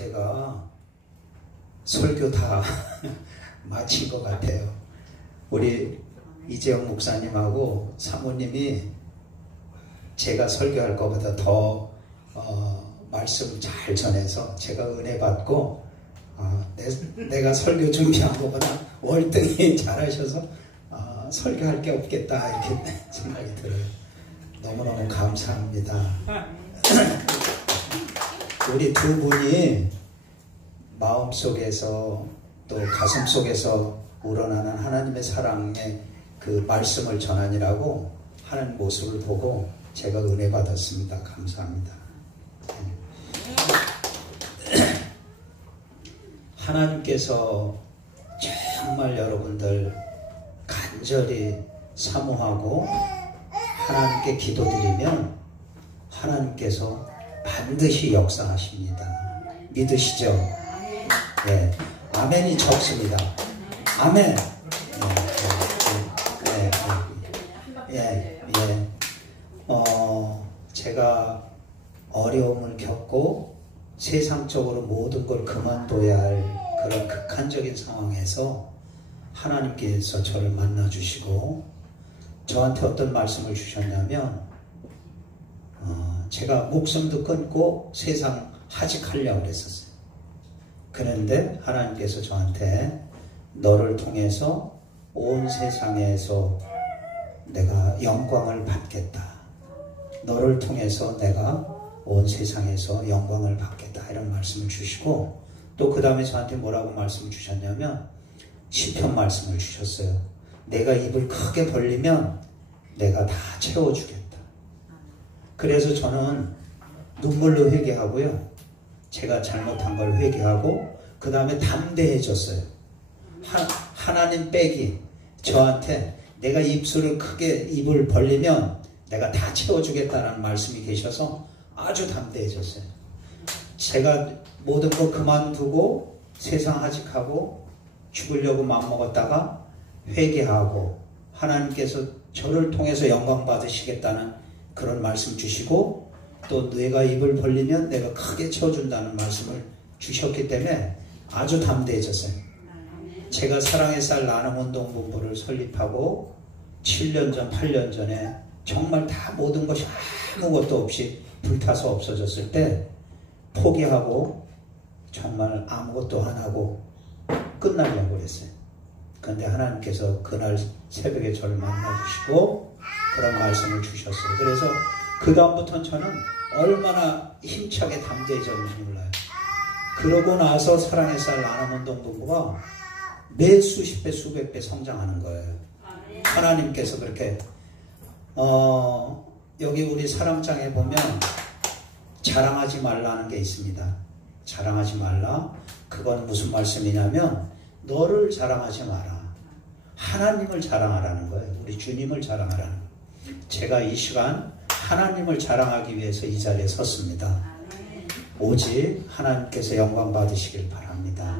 제가 설교 다 마친 것 같아요. 우리 이재영 목사님하고 사모님이 제가 설교할 것보다 더 말씀 잘 전해서 제가 은혜 받고 내가 설교 준비한 것보다 월등히 잘하셔서 설교할 게 없겠다 이렇게 생각이 들어요. 너무너무 감사합니다. 우리 두 분이 마음속에서 또 가슴속에서 우러나는 하나님의 사랑의 그 말씀을 전하니라고 하는 모습을 보고 제가 은혜 받았습니다. 감사합니다. 하나님께서 정말 여러분들 간절히 사모하고 하나님께 기도드리면 하나님께서 반드시 역사하십니다. 믿으시죠? 네. 아멘이 적습니다. 아멘. 제가 어려움을 겪고 세상적으로 모든 걸 그만둬야 할 그런 극한적인 상황에서 하나님께서 저를 만나주시고 저한테 어떤 말씀을 주셨냐면 제가 목숨도 끊고 세상 하직하려고 그랬었어요. 그런데 하나님께서 저한테 너를 통해서 온 세상에서 내가 영광을 받겠다. 너를 통해서 내가 온 세상에서 영광을 받겠다. 이런 말씀을 주시고 또 그 다음에 저한테 뭐라고 말씀을 주셨냐면 시편 말씀을 주셨어요. 내가 입을 크게 벌리면 내가 다 채워주겠다. 그래서 저는 눈물로 회개하고요. 제가 잘못한 걸 회개하고 그 다음에 담대해졌어요. 하나님 빼기 저한테 내가 입을 벌리면 내가 다 채워주겠다는 말씀이 계셔서 아주 담대해졌어요. 제가 모든 거 그만두고 세상 하직하고 죽으려고 마음먹었다가 회개하고 하나님께서 저를 통해서 영광 받으시겠다는 그런 말씀 주시고 또 내가 입을 벌리면 내가 크게 채워준다는 말씀을 주셨기 때문에 아주 담대해졌어요. 제가 사랑의 쌀 나눔운동본부를 설립하고 7년 전, 8년 전에 정말 다 모든 것이 아무것도 없이 불타서 없어졌을 때 포기하고 정말 아무것도 안 하고 끝나려고 그랬어요. 그런데 하나님께서 그날 새벽에 저를 만나주시고 그런 말씀을 주셨어요. 그래서 그 다음부터는 저는 얼마나 힘차게 담대해졌는지 몰라요. 그러고 나서 사랑의 쌀 나눔운동본부가 매 수십 배 수백 배 성장하는 거예요. 하나님께서 그렇게 여기 우리 사랑장에 보면 자랑하지 말라는 게 있습니다. 자랑하지 말라. 그건 무슨 말씀이냐면 너를 자랑하지 마라. 하나님을 자랑하라는 거예요. 우리 주님을 자랑하라는 거예요. 제가 이 시간 하나님을 자랑하기 위해서 이 자리에 섰습니다. 오직 하나님께서 영광 받으시길 바랍니다.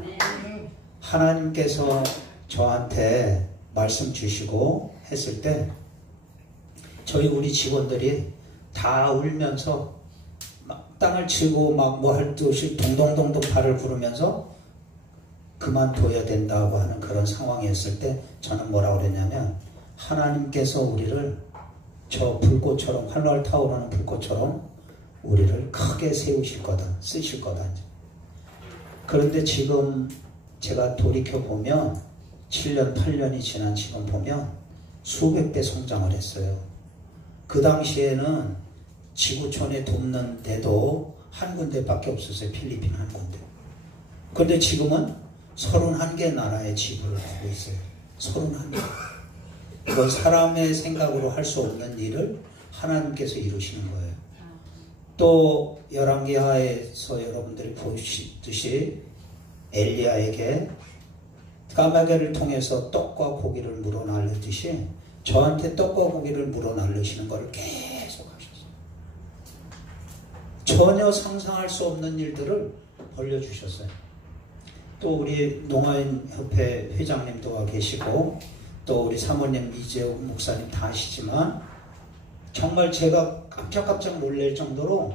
하나님께서 저한테 말씀 주시고 했을 때 저희 우리 직원들이 다 울면서 막 땅을 치고 막 뭐 할 듯이 동동동동 발을 구르면서 그만둬야 된다고 하는 그런 상황이었을 때 저는 뭐라고 그랬냐면 하나님께서 우리를 저 불꽃처럼 활활 타오르는 불꽃처럼 우리를 크게 세우실 거다. 쓰실 거다. 그런데 지금 제가 돌이켜보면 7년 8년이 지난 지금 보면 수백 배 성장을 했어요. 그 당시에는 지구촌에 돕는 데도 한 군데밖에 없었어요. 필리핀 한 군데. 그런데 지금은 31개 나라에 지부를 하고 있어요. 31개. 이건 사람의 생각으로 할 수 없는 일을 하나님께서 이루시는 거예요. 또 열왕기하에서 여러분들이 보시듯이 엘리야에게 까마귀를 통해서 떡과 고기를 물어날르듯이 저한테 떡과 고기를 물어날르시는 걸 계속 하셨어요. 전혀 상상할 수 없는 일들을 벌려주셨어요. 또 우리 농아인협회 회장님도 와 계시고 또 우리 사모님 이재욱 목사님 다 아시지만 정말 제가 깜짝깜짝 놀랄 정도로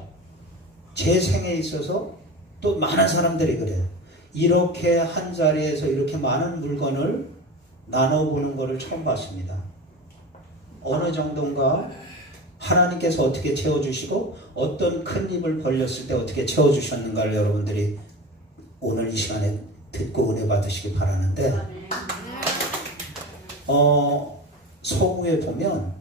제 생에 있어서 또 많은 사람들이 그래요. 이렇게 한 자리에서 이렇게 많은 물건을 나눠보는 것을 처음 봤습니다. 어느 정도인가 하나님께서 어떻게 채워주시고 어떤 큰 입을 벌렸을 때 어떻게 채워주셨는가를 여러분들이 오늘 이 시간에 듣고 은혜 받으시기 바라는데, 서구에 보면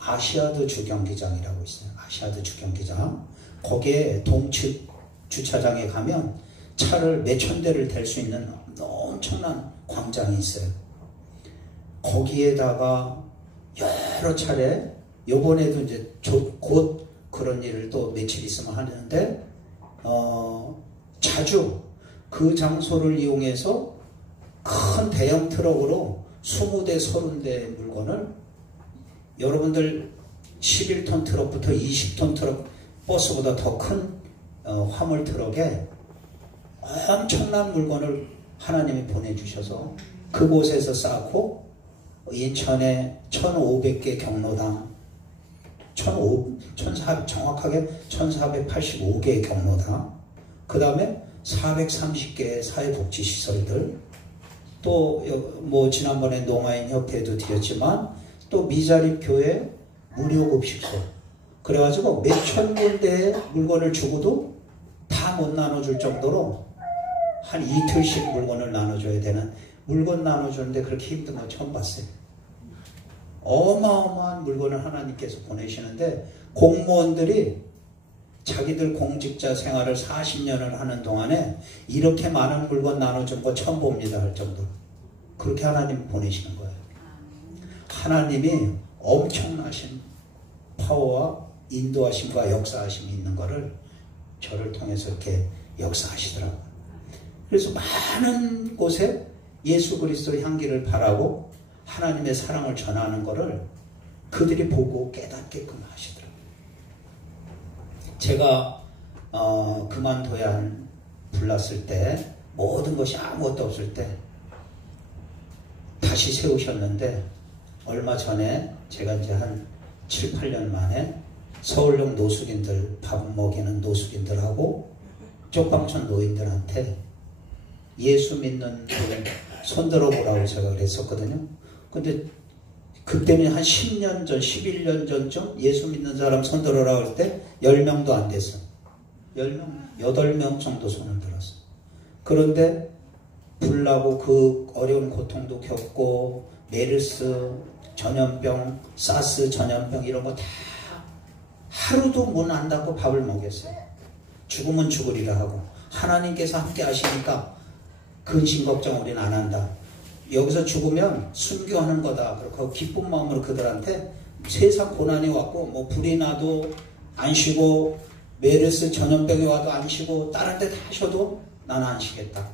아시아드 주경기장이라고 있어요. 아시아드 주경기장. 거기에 동측 주차장에 가면 차를 몇천 대를 댈 수 있는 엄청난 광장이 있어요. 거기에다가 여러 차례, 요번에도 이제 곧 그런 일을 또 며칠 있으면 하는데, 자주 그 장소를 이용해서 큰 대형 트럭으로 20대, 30대 물건을, 여러분들 11톤 트럭부터 20톤 트럭, 버스보다 더 큰 화물 트럭에 엄청난 물건을 하나님이 보내주셔서 그곳에서 쌓고, 인천에 1,500개 경로당, 정확하게 1,485개의 경로당, 그 다음에 430개의 사회복지시설들, 또 뭐 지난번에 농아인 협회에도 드렸지만 또 미자립교회 무료급식소, 그래가지고 몇천 군데의 물건을 주고도 다 못 나눠줄 정도로 한 이틀씩 물건을 나눠줘야 되는, 물건 나눠주는데 그렇게 힘든 거 처음 봤어요. 어마어마한 물건을 하나님께서 보내시는데, 공무원들이 자기들 공직자 생활을 40년을 하는 동안에 이렇게 많은 물건 나눠준 거 처음 봅니다 할 정도로 그렇게 하나님이 보내시는 거예요. 하나님이 엄청나신 파워와 인도하심과 역사하심이 있는 거를 저를 통해서 이렇게 역사하시더라고요. 그래서 많은 곳에 예수 그리스도 향기를 바라고 하나님의 사랑을 전하는 것을 그들이 보고 깨닫게끔 하시더라고요. 제가 그만둬야 불났을 때, 모든 것이 아무것도 없을 때 다시 세우셨는데, 얼마 전에 제가 이제 한 7, 8년 만에 서울역 노숙인들, 밥 먹이는 노숙인들하고 쪽방촌 노인들한테 예수 믿는 분 손들어 보라고 제가 그랬었거든요. 근데 그때는 한 10년 전, 11년 전쯤 예수 믿는 사람 손들어라 할 때 10명도 안 됐어. 10명, 8명 정도 손을 들었어. 그런데 불나고 그 어려운 고통도 겪고, 메르스 전염병, 사스 전염병 이런 거 다 하루도 문 안 닫고 밥을 먹였어요. 죽으면 죽으리라 하고, 하나님께서 함께 하시니까 근심 걱정 우리는 안 한다. 여기서 죽으면 순교하는 거다. 그렇고 기쁜 마음으로 그들한테 세상 고난이 왔고, 뭐 불이 나도 안 쉬고, 메르스 전염병이 와도 안 쉬고, 다른 데 다 쉬어도 나는 안 쉬겠다.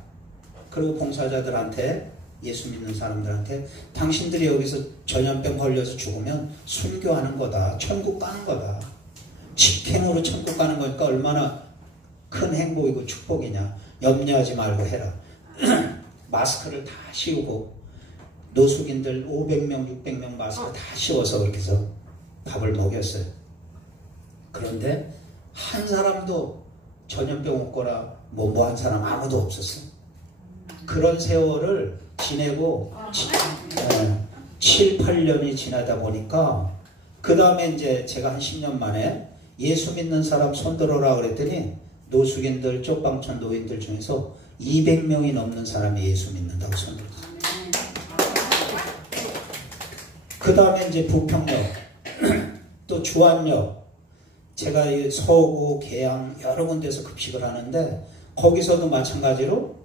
그리고 봉사자들한테, 예수 믿는 사람들한테, 당신들이 여기서 전염병 걸려서 죽으면 순교하는 거다. 천국 가는 거다. 직행으로 천국 가는 거니까 얼마나 큰 행복이고 축복이냐. 염려하지 말고 해라. 마스크를 다 씌우고, 노숙인들 500명, 600명 마스크 다 씌워서 그렇게 해서 밥을 먹였어요. 그런데 한 사람도 전염병 없거나 뭐 한 사람 아무도 없었어요. 그런 세월을 지내고 7, 8년이 지나다 보니까, 그 다음에 이제 제가 한 10년 만에 예수 믿는 사람 손들어라 그랬더니, 노숙인들, 쪽방촌 노인들 중에서 200명이 넘는 사람이 예수 믿는다고 손들었어요. 그 다음에 이제 부평역, 또 주안역, 제가 서구, 계양 여러 군데서 급식을 하는데, 거기서도 마찬가지로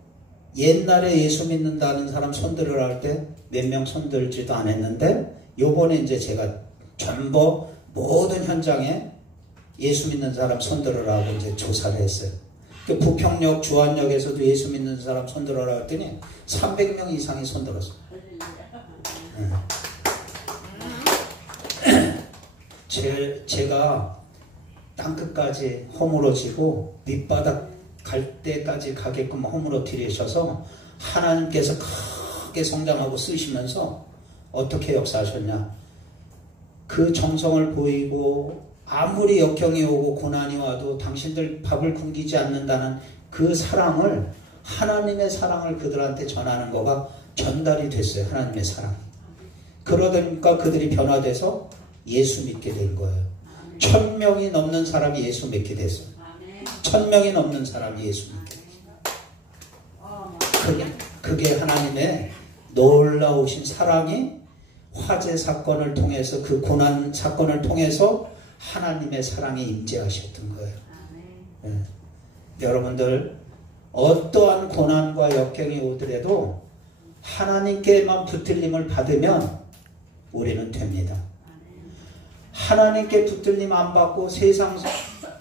옛날에 예수 믿는다는 사람 손들으라 할 때 몇 명 손들지도 않았는데, 요번에 이제 제가 전부 모든 현장에 예수 믿는 사람 손들으라고 이제 조사를 했어요. 그 부평역, 주안역에서도 예수 믿는 사람 손들어라 했더니 300명 이상이 손들었어요. 제가 땅끝까지 허물어지고 밑바닥 갈 때까지 가게끔 허물어뜨리셔서 하나님께서 크게 성장하고 쓰시면서 어떻게 역사하셨냐. 그 정성을 보이고, 아무리 역경이 오고 고난이 와도 당신들 밥을 굶기지 않는다는 그 사랑을, 하나님의 사랑을 그들한테 전하는 거가 전달이 됐어요. 하나님의 사랑. 그러니까 그들이 변화돼서 예수 믿게 된 거예요. 1000명이 넘는 사람이 예수 믿게 됐어요. 1000명이 넘는 사람이 예수 믿게 됐어요. 그게 하나님의 놀라우신 사랑이 화재 사건을 통해서, 그 고난 사건을 통해서 하나님의 사랑이 임재하셨던 거예요. 네. 여러분들 어떠한 고난과 역경이 오더라도 하나님께만 붙들림을 받으면 우리는 됩니다. 하나님께 붙들림 안 받고 세상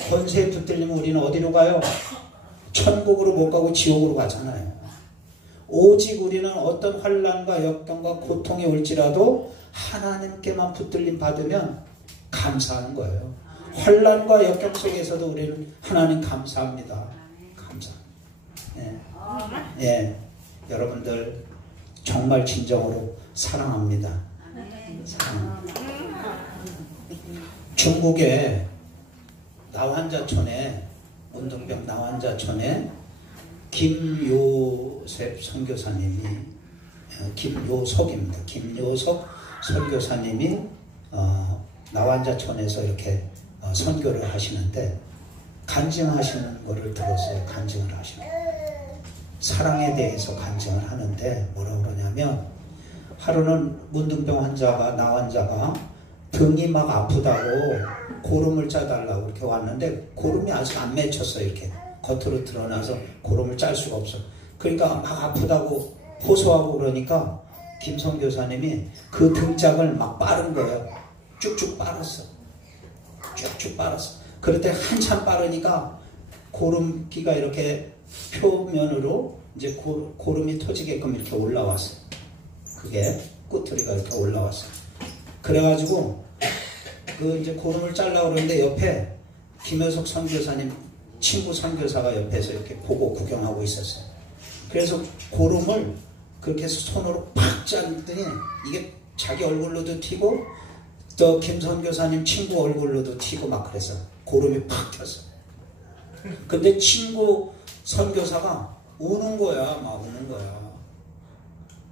권세에 붙들리면 우리는 어디로 가요? 천국으로 못 가고 지옥으로 가잖아요. 오직 우리는 어떤 환난과 역경과 고통이 올지라도 하나님께만 붙들림 받으면 감사하는 거예요. 환난과 역경 속에서도 우리는 하나님 감사합니다. 감사합니다. 예. 예. 여러분들 정말 진정으로 사랑합니다. 사랑합니다. 중국의 나환자촌에, 문둥병 나환자촌에 김요셉 선교사님이, 김요석입니다. 김요석 선교사님이 나환자촌에서 이렇게 선교를 하시는데 간증하시는 거를 들었어요. 간증을 하시는 거예요. 사랑에 대해서 간증을 하는데 뭐라고 그러냐면, 하루는 문둥병 환자가, 나환자가 등이 막 아프다고 고름을 짜달라고 이렇게 왔는데 고름이 아직 안 맺혔어요. 이렇게 겉으로 드러나서 고름을 짤 수가 없어. 그러니까 막 아프다고 호소하고 그러니까 김 선교사님이 그 등짝을 막 빠른 거예요. 쭉쭉 빨았어. 쭉쭉 빨았어. 그럴 때 한참 빠르니까 고름기가 이렇게 표면으로 이제 고름이 터지게끔 이렇게 올라왔어요. 그게 꼬투리가 이렇게 올라왔어요. 그래가지고 그 이제 고름을 잘라고 그러는데 옆에 김효석 선교사님 친구 선교사가 옆에서 이렇게 보고 구경하고 있었어요. 그래서 고름을 그렇게 해서 손으로 팍 자르더니 이게 자기 얼굴로도 튀고 또 김 선교사님 친구 얼굴로도 튀고 막 그래서 고름이 팍 튀었어. 근데 친구 선교사가 우는 거야. 막 우는 거야.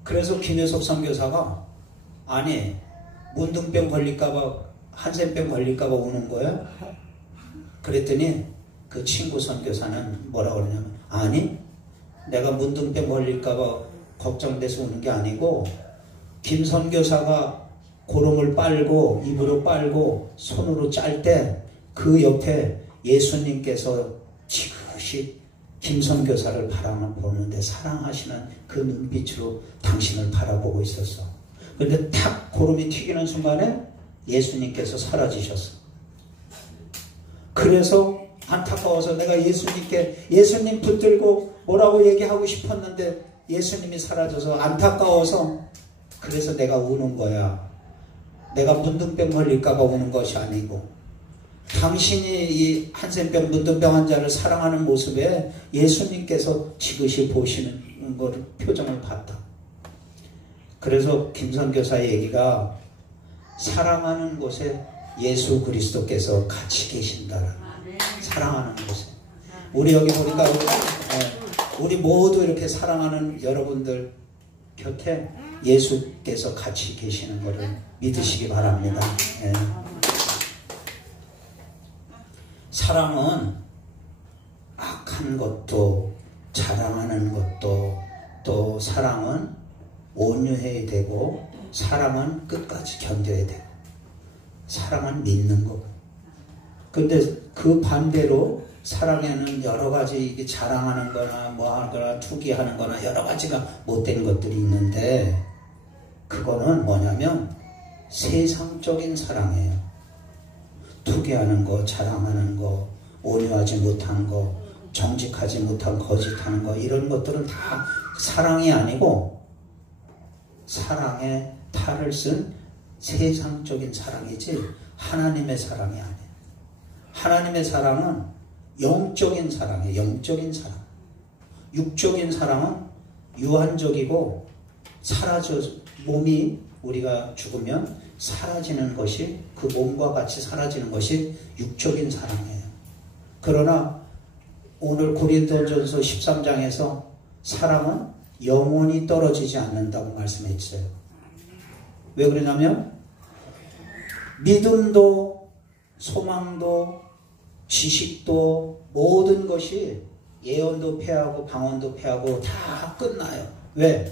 그래서 김효석 선교사가, 아니 문둥병 걸릴까봐, 한센병 걸릴까봐 우는 거야? 그랬더니 그 친구 선교사는 뭐라고 그러냐면, 아니 내가 문둥병 걸릴까봐 걱정돼서 우는 게 아니고 김 선교사가 고름을 빨고 입으로 빨고 손으로 짤 때 그 옆에 예수님께서 지그시 김 선교사를 바라보는데 사랑하시는 그 눈빛으로 당신을 바라보고 있었어. 그런데 탁 고름이 튀기는 순간에 예수님께서 사라지셨어. 그래서 안타까워서 내가 예수님 붙들고 뭐라고 얘기하고 싶었는데 예수님이 사라져서 안타까워서, 그래서 내가 우는 거야. 내가 문둥병 걸릴까봐 우는 것이 아니고 당신이 이 한센병 문둥병 환자를 사랑하는 모습에 예수님께서 지그시 보시는 걸 표정을 봤다. 그래서 김선교사의 얘기가, 사랑하는 곳에 예수 그리스도께서 같이 계신다라는, 사랑하는 곳에. 우리 여기 보니까 우리 모두 이렇게 사랑하는 여러분들 곁에 예수께서 같이 계시는 것을 믿으시기 바랍니다. 예. 사랑은 악한 것도 자랑하는 것도, 또 사랑은 온유해야 되고, 사랑은 끝까지 견뎌야 되고, 사랑은 믿는 거고. 근데 그 반대로 사랑에는 여러 가지 이게 자랑하는 거나 뭐 하거나 투기하는 거나 여러 가지가 못된 것들이 있는데, 그거는 뭐냐면 세상적인 사랑이에요. 투기하는 거, 자랑하는 거, 온유하지 못한 거, 정직하지 못한 거짓하는 거, 이런 것들은 다 사랑이 아니고 사랑의 탈을 쓴 세상적인 사랑이지 하나님의 사랑이 아니에요. 하나님의 사랑은 영적인 사랑이에요. 영적인 사랑. 육적인 사랑은 유한적이고 몸이 우리가 죽으면 사라지는 것이, 그 몸과 같이 사라지는 것이 육적인 사랑이에요. 그러나 오늘 고린도전서 13장에서 사랑은 영원히 떨어지지 않는다고 말씀했어요. 왜 그러냐면 믿음도 소망도 지식도 모든 것이 예언도 패하고 방언도 패하고 다 끝나요. 왜?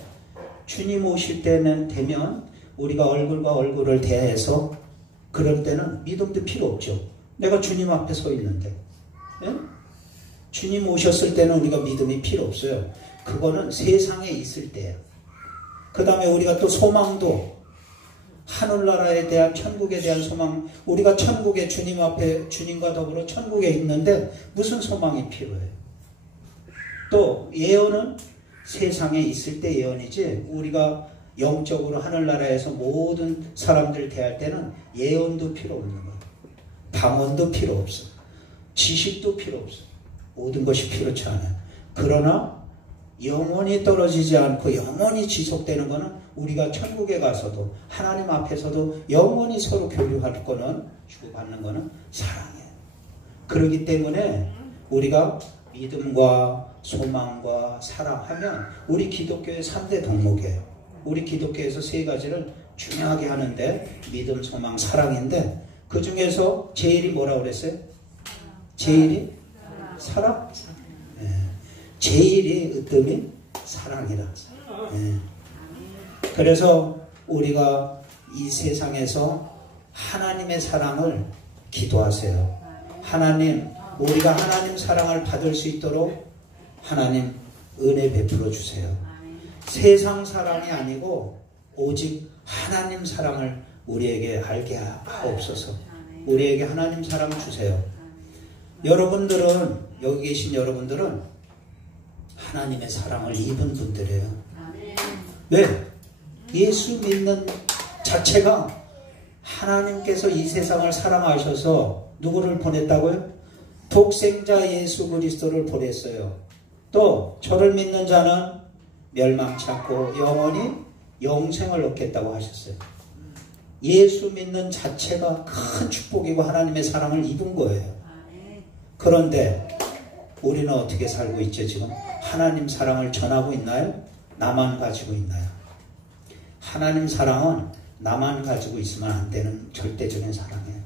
주님 오실 때는 되면 우리가 얼굴과 얼굴을 대해서 그럴 때는 믿음도 필요 없죠. 내가 주님 앞에 서 있는데. 예? 주님 오셨을 때는 우리가 믿음이 필요 없어요. 그거는 세상에 있을 때예요. 그 다음에 우리가 또 소망도 하늘나라에 대한 천국에 대한 소망, 우리가 천국에 주님 앞에 주님과 더불어 천국에 있는데 무슨 소망이 필요해요? 또 예언은 세상에 있을 때 예언이지 우리가 영적으로 하늘나라에서 모든 사람들 대할 때는 예언도 필요 없는 거예요. 방언도 필요 없어. 지식도 필요 없어. 모든 것이 필요치 않아요. 그러나 영원히 떨어지지 않고 영원히 지속되는 것은 우리가 천국에 가서도 하나님 앞에서도 영원히 서로 교류할 거는 주고받는 것은 사랑이에요. 그렇기 때문에 우리가 믿음과 소망과 사랑하면 우리 기독교의 3대 덕목이에요. 우리 기독교에서 3가지를 중요하게 하는데 믿음, 소망, 사랑인데 그 중에서 제일이 뭐라고 그랬어요? 제일이 사랑? 네. 제일이 으뜸이 사랑이라. 네. 그래서 우리가 이 세상에서 하나님의 사랑을 기도하세요. 하나님, 우리가 하나님 사랑을 받을 수 있도록 하나님 은혜 베풀어 주세요. 세상 사랑이 아니고 오직 하나님 사랑을 우리에게 알게 하옵소서. 우리에게 하나님 사랑 주세요. 여러분들은, 여기 계신 여러분들은 하나님의 사랑을 입은 분들이에요. 왜? 예수 믿는 자체가 하나님께서 이 세상을 사랑하셔서 누구를 보냈다고요? 독생자 예수 그리스도를 보냈어요. 또 저를 믿는 자는 멸망치 않고 영원히 영생을 얻겠다고 하셨어요. 예수 믿는 자체가 큰 축복이고 하나님의 사랑을 입은 거예요. 그런데 우리는 어떻게 살고 있죠? 지금 하나님 사랑을 전하고 있나요? 나만 가지고 있나요? 하나님 사랑은 나만 가지고 있으면 안 되는 절대적인 사랑이에요.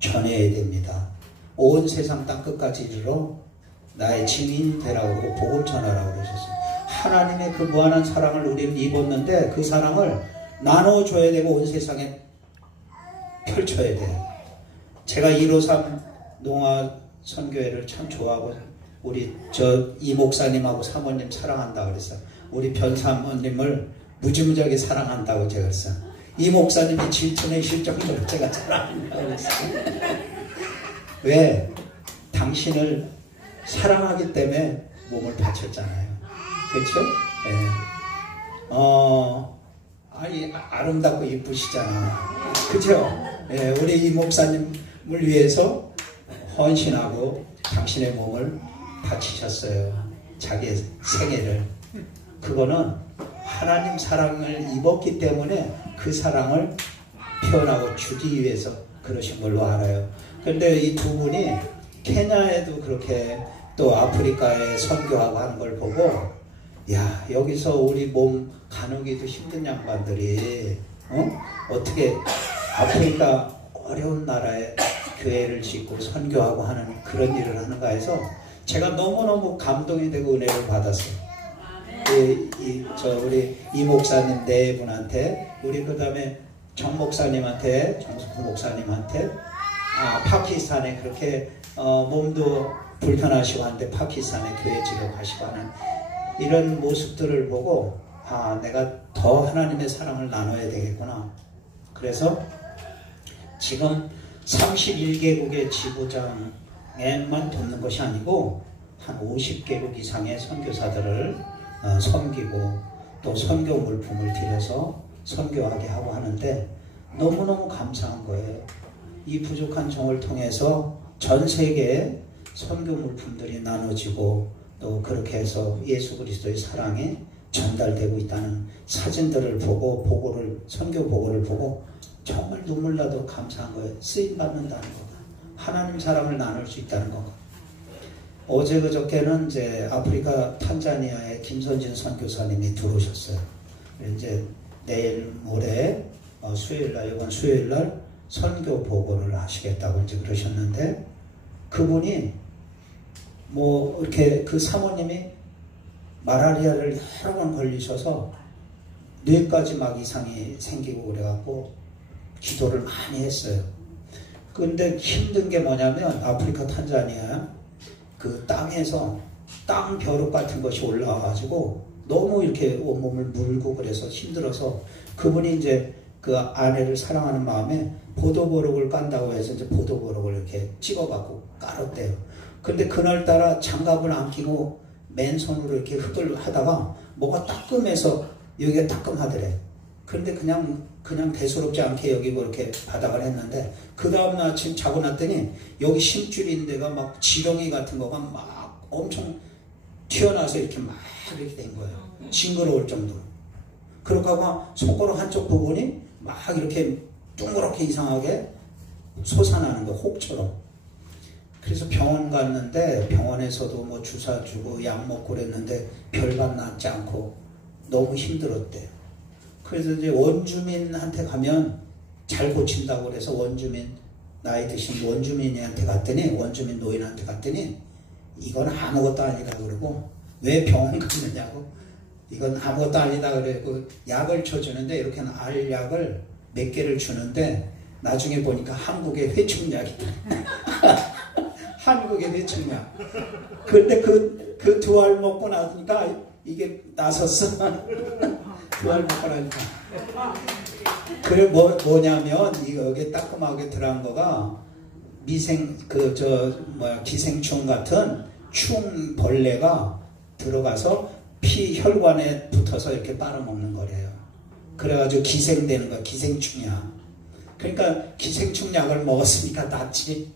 전해야 됩니다. 온 세상 땅끝까지 이르러 나의 증인 되라고 그러고 복음 전하라고 그러셨어요. 하나님의 그 무한한 사랑을 우리는 입었는데 그 사랑을 나눠줘야 되고 온 세상에 펼쳐야 돼요. 제가 153 농화 선교회를 참 좋아하고 우리 이 목사님하고 사모님 사랑한다고 그랬어요. 우리 변 사모님을 무지무지하게 사랑한다고 제가 그랬어요. 이 목사님이 질투내실 정도로 제가 사랑한다고 그랬어요. 왜? 당신을 사랑하기 때문에 몸을 바쳤잖아요. 그렇죠? 네. 아름답고 이쁘시잖아요. 그렇죠? 네, 우리 이 목사님을 위해서 헌신하고 당신의 몸을 바치셨어요. 자기의 생애를. 그거는 하나님 사랑을 입었기 때문에 그 사랑을 표현하고 주기 위해서 그러신 걸로 알아요. 그런데 이 두 분이 케냐에도 그렇게 또 아프리카에 선교하고 하는 걸 보고 야, 여기서 우리 몸 가누기도 힘든 양반들이 어떻게 아프리카 어려운 나라에 교회를 짓고 선교하고 하는 그런 일을 하는가 해서 제가 너무너무 감동이 되고 은혜를 받았어요. 우리 이 목사님 네 분한테, 우리 그 다음에 정 목사님한테, 정숙 목사님한테, 파키스탄에 그렇게 몸도 불편하시고 하는데 파키스탄에 교회 지러 가시고 하는 이런 모습들을 보고 내가 더 하나님의 사랑을 나눠야 되겠구나. 그래서 지금 31개국의 지부장에만 돕는 것이 아니고 한 50개국 이상의 선교사들을 섬기고 또 선교 물품을 들여서 선교하게 하고 하는데 너무너무 감사한 거예요. 이 부족한 종을 통해서 전 세계에 선교 물품들이 나눠지고 또 그렇게 해서 예수 그리스도의 사랑이 전달되고 있다는 사진들을 보고 선교 보고를 보고 정말 눈물 나도록 감사한 거예요. 쓰임 받는다는 거가, 하나님 사랑을 나눌 수 있다는 거가. 어제 그저께는 이제 아프리카 탄자니아에 김선진 선교사님이 들어오셨어요. 이제 내일 모레 수요일날, 이번 수요일날 선교 보고를 하시겠다고 이제 그러셨는데, 그분이 뭐 이렇게 그 사모님이 마라리아를 여러 번 걸리셔서 뇌까지 막 이상이 생기고 그래갖고 기도를 많이 했어요. 근데 힘든 게 뭐냐면 아프리카 탄자니아 그 땅에서 땅 벼룩 같은 것이 올라와가지고 너무 이렇게 온몸을 물고 그래서 힘들어서 그분이 이제 그 아내를 사랑하는 마음에 보도보록을 깐다고 해서 이제 보도보록을 이렇게 찍어갖고 깔았대요. 근데 그날따라 장갑을 안 끼고 맨손으로 이렇게 흙을 하다가 뭐가 따끔해서 여기가 따끔하더래. 근데 그냥 대수롭지 않게 여기 뭐 이렇게 바닥을 했는데, 그 다음날 아침 자고 났더니 여기 심줄인 데가 막 지렁이 같은 거가 막 엄청 튀어나와서 이렇게 막 이렇게 된 거예요. 징그러울 정도로. 그렇게 하고 손가락 한쪽 부분이 막 이렇게 둥그렇게 이상하게 솟아나는 거, 혹처럼. 그래서 병원 갔는데 병원에서도 뭐 주사 주고 약 먹고 그랬는데 별반 낫지 않고 너무 힘들었대요. 그래서 이제 원주민한테 가면 잘 고친다고 그래서 원주민, 나이 드신 원주민한테 갔더니, 원주민 노인한테 갔더니 이건 아무것도 아니다 그러고, 왜 병원 갔느냐고, 이건 아무것도 아니다 그러고 약을 쳐주는데, 이렇게 알약을 몇 개를 주는데 나중에 보니까 한국의 회충약이다. 한국의 회충약. 근데 그 두 알 먹고 나니까 이게 나섰어. 두 알 먹고 나니까. 그래 뭐냐면 여기 따끔하게 들어간 거가 기생충 같은 충벌레가 들어가서 피 혈관에 붙어서 이렇게 빨아먹는 거래요. 그래가지고 기생되는 거야. 기생충이야. 그러니까 기생충 약을 먹었으니까 낫지.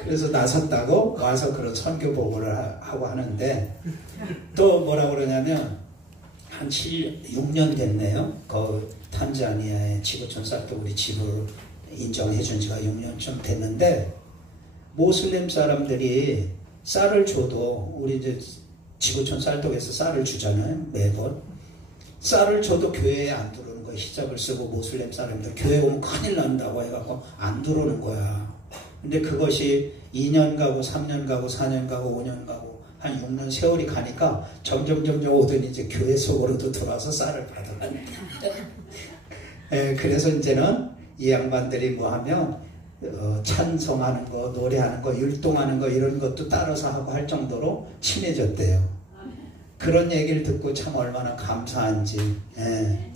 그래서 나섰다고 와서 그런 선교 보고를 하고 하는데, 또 뭐라 그러냐면 한 6년 됐네요. 그 탄자니아의 지구촌 쌀떡 우리 집을 인정해 준 지가 6년쯤 됐는데, 모슬림 사람들이 쌀을 줘도, 우리 이제 지구촌 쌀떡에서 쌀을 주잖아요, 매번. 쌀을 줘도 교회에 안 들어오는 거야. 히잡을 쓰고 모슬림 사람들 교회 오면 큰일 난다고 해갖고 안 들어오는 거야. 근데 그것이 2년 가고 3년 가고 4년 가고 5년 가고 한 6년 세월이 가니까 점점 오더니 이제 교회 속으로도 들어와서 쌀을 받아가는. 그래서 이제는 이 양반들이 뭐 하면 찬송하는 거, 노래하는 거, 율동하는 거 이런 것도 따라서 하고 할 정도로 친해졌대요. 그런 얘기를 듣고 참 얼마나 감사한지.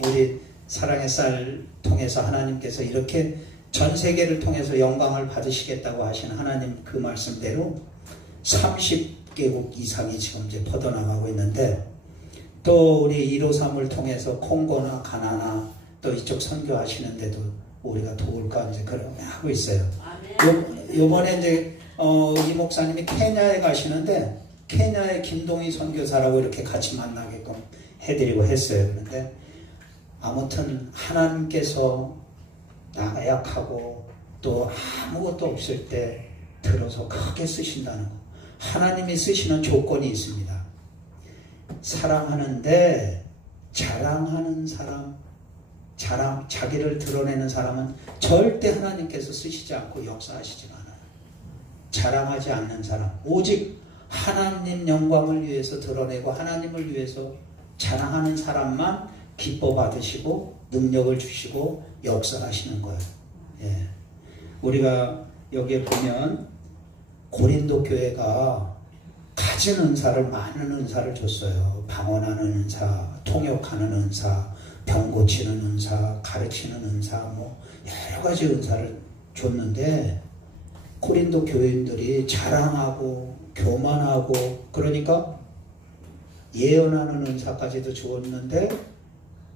우리 사랑의 쌀 통해서 하나님께서 이렇게 전 세계를 통해서 영광을 받으시겠다고 하신 하나님 그 말씀대로 30개국 이상이 지금 이제 퍼져나가고 있는데, 또 우리 153을 통해서 콩고나 가나나 또 이쪽 선교하시는데도 우리가 도울까 이제 그런 하고 있어요. 요번에 이제 이 목사님이 케냐에 가시는데, 케냐의 김동희 선교사라고 이렇게 같이 만나게끔 해드리고 했어요. 그런데 아무튼 하나님께서 나약하고 또 아무것도 없을 때 들어서 크게 쓰신다는 거. 하나님이 쓰시는 조건이 있습니다. 사랑하는데 자랑하는 사람, 자기를 드러내는 사람은 절대 하나님께서 쓰시지 않고 역사하시지 않아요. 자랑하지 않는 사람, 오직 하나님 영광을 위해서 드러내고 하나님을 위해서 자랑하는 사람만 기뻐 받으시고 능력을 주시고 역사하시는 거예요. 우리가 여기에 보면 고린도 교회가 가진 은사를, 많은 은사를 줬어요. 방언하는 은사, 통역하는 은사, 병 고치는 은사, 가르치는 은사, 뭐 여러 가지 은사를 줬는데, 고린도 교인들이 자랑하고 교만하고, 그러니까 예언하는 은사까지도 주었는데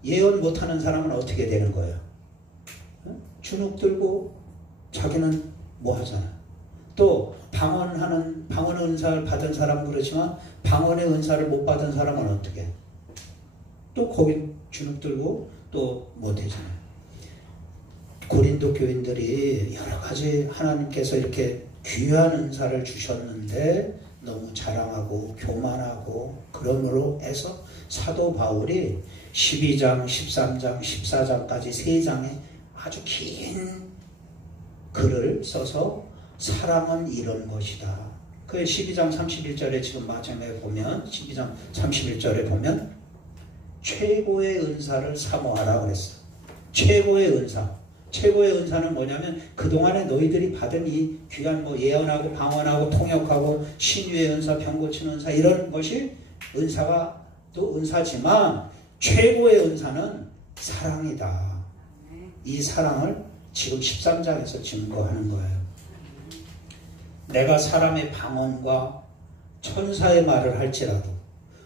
예언 못하는 사람은 어떻게 되는 거예요? 주눅 들고 자기는 뭐 하잖아요. 또 방언 은사를 받은 사람은 그렇지만 방언의 은사를 못 받은 사람은 어떻게? 또 거기 주눅 들고 또 못 되잖아요. 고린도 교인들이 여러 가지 하나님께서 이렇게 귀한 은사를 주셨는데 너무 자랑하고 교만하고 그러므로 해서 사도 바울이 12장, 13장, 14장까지 3장에 아주 긴 글을 써서 사랑은 이런 것이다. 그 12장 31절에 지금 마지막에 보면 12장 31절에 보면 최고의 은사를 사모하라 그랬어. 최고의 은사. 최고의 은사는 뭐냐면 그동안에 너희들이 받은 이 귀한 예언하고 방언하고 통역하고 신유의 은사, 병 고치는 은사 이런 것이 은사가 또 은사지만 최고의 은사는 사랑이다. 이 사랑을 지금 13장에서 증거하는 거예요. 내가 사람의 방언과 천사의 말을 할지라도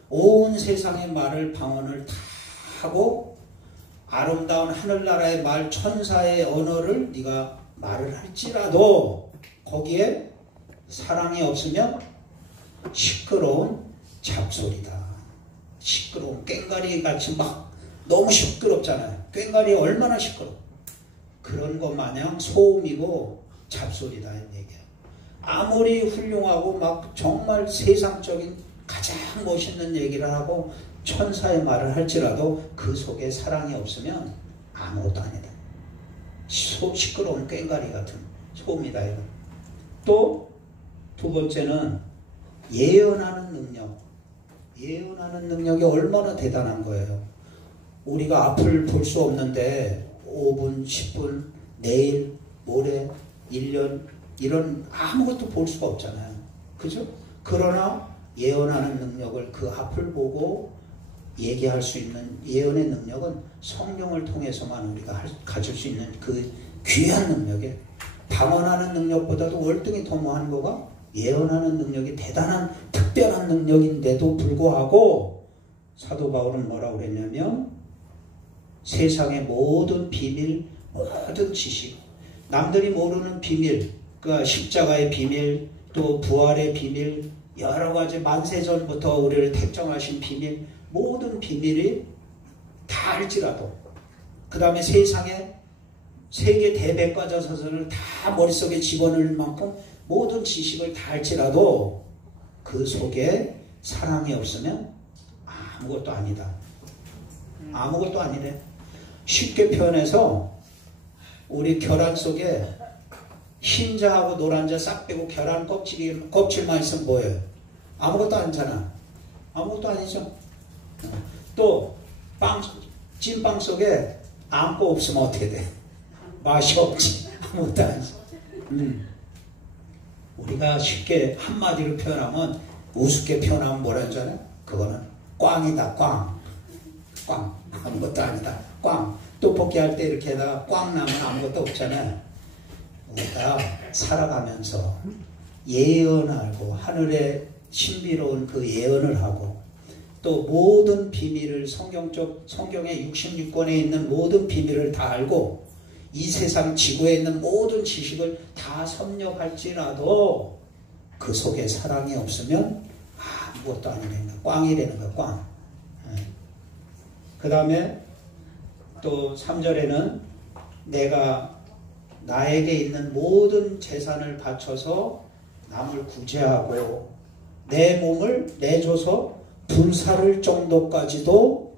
온 세상의 말을 방언을 다 하고 아름다운 하늘나라의 말 천사의 언어를 네가 말을 할지라도 거기에 사랑이 없으면 시끄러운 잡소리다. 시끄러운 꽹과리 같이 막 너무 시끄럽잖아요. 꽹과리 얼마나 시끄러워. 그런 것 마냥 소음이고 잡소리다 이 얘기야. 아무리 훌륭하고 막 정말 세상적인 가장 멋있는 얘기를 하고 천사의 말을 할지라도 그 속에 사랑이 없으면 아무것도 아니다. 시끄러운 꽹과리 같은 소음이다. 이거. 또 두 번째는 예언하는 능력. 예언하는 능력이 얼마나 대단한 거예요. 우리가 앞을 볼 수 없는데 5분, 10분, 내일, 모레, 1년 이런 아무것도 볼 수가 없잖아요. 그죠? 그러나 예언하는 능력을 그 앞을 보고 얘기할 수 있는 예언의 능력은 성령을 통해서만 우리가 가질 수 있는 그 귀한 능력에 방언하는 능력보다도 월등히 더 뭐하는 거가 예언하는 능력이 대단한 특별한 능력인데도 불구하고 사도 바울은 뭐라고 그랬냐면 세상의 모든 비밀, 모든 지식, 남들이 모르는 비밀, 그러니까 십자가의 비밀, 또 부활의 비밀, 여러 가지 만세전부터 우리를 택정하신 비밀, 모든 비밀이 다 알지라도 그 다음에 세상에 세계 대백과사전을 다 머릿속에 집어넣을 만큼 모든 지식을 다 알지라도 그 속에 사랑이 없으면 아무것도 아니다. 아무것도 아니래. 쉽게 표현해서 우리 계란 속에 흰자하고 노란자 싹 빼고 계란 껍질만 있으면 뭐예요? 아무것도 아니잖아. 아무것도 아니죠. 또 찐빵 속에 아무것도 없으면 어떻게 돼? 맛이 없지. 아무것도 아니지. 우리가 쉽게 한마디로 표현하면 우습게 표현하면 뭐라는 줄 알아요? 그거는 꽝이다. 꽝. 아무것도 아니다. 꽝. 떡볶이 할 때 이렇게 해다 꽝 나면 아무것도 없잖아요. 우리가 살아가면서 예언하고 하늘의 신비로운 그 예언을 하고 또 모든 비밀을 성경의 66권에 있는 모든 비밀을 다 알고 이 세상 지구에 있는 모든 지식을 다 섭렵할지라도 그 속에 사랑이 없으면 아무것도 아니라는 거야. 꽝이라는 거야. 꽝. 그 다음에 또 3절에는 내가 나에게 있는 모든 재산을 바쳐서 남을 구제하고 내 몸을 내줘서 불사를 정도까지도